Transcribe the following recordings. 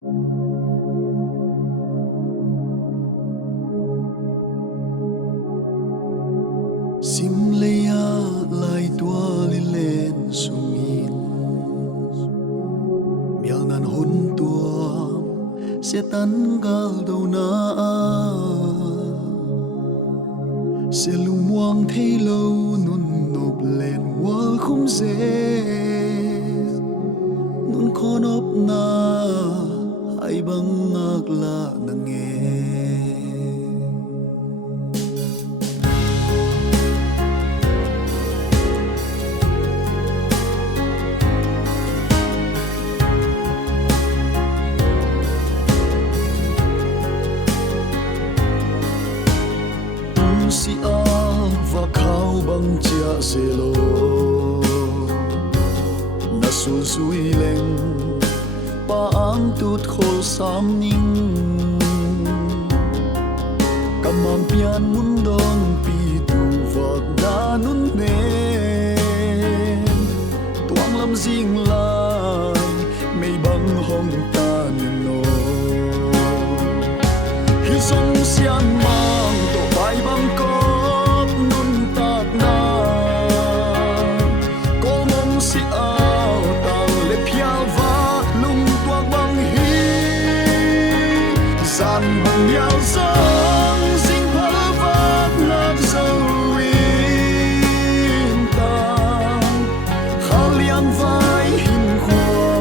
Simlei laitual lên sungin Mial nan tuam setan douna Selung muang theilou nunnop lenmual khum khonopna paibang ngak si ang và khao băng chia selo na suy lên pa ang tut khol sam ning kamam pian mundong pi tu vak na nun ne tuang lam jing lai mei bang hong ta no hi zong Sianmang to paibang nuntakna ko mong si ao tang le pial va lung tuak bang hi san bang Mial zong sing phal vak ngak in tang khal yang vai hin khua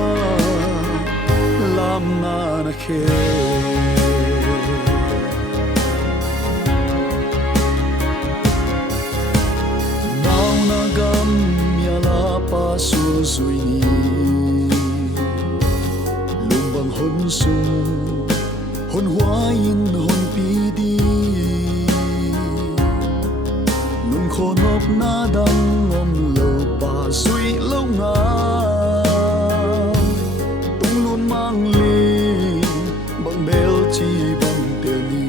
Laam Nan Akhek sul sui ni lung bang hon sung hon huain hon pi di nun khonopna dang om lo pa sui lo nga Tung Lunmang bang bel chi bang tel ni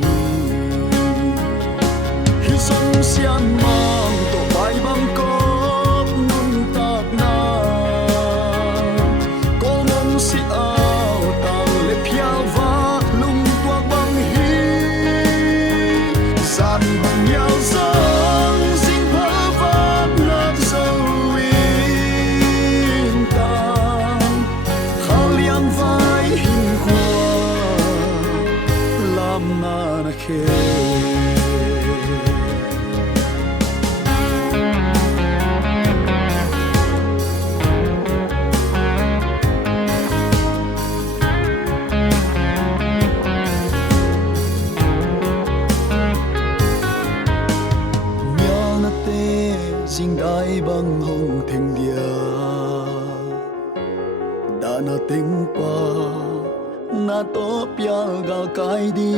hi zong Sianmang to paibang si ao tang le pial va lung tuak bang hi san bang Mial zong sing phal vak ngak in tang khal yang vai hin khua Laam Nan Akhek Ching dai bang hong theng dia da na teng pa na to pial gal kai di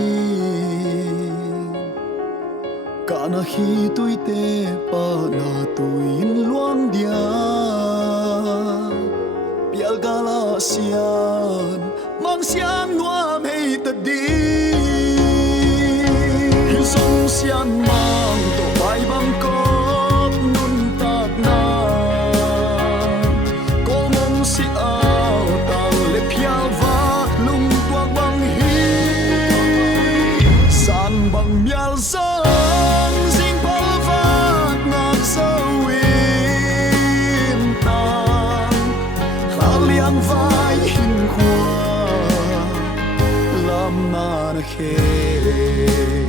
ka na hi tui te pa na tuin luang dia pial gala sian mang siang nuam hei ta di hi zong Sianmang to paibang si ao tang le pial va lung tuak bang hi san bang Mial zong sing phal vak ngak in tang khal yang vai hin khua Laam Nan Akhek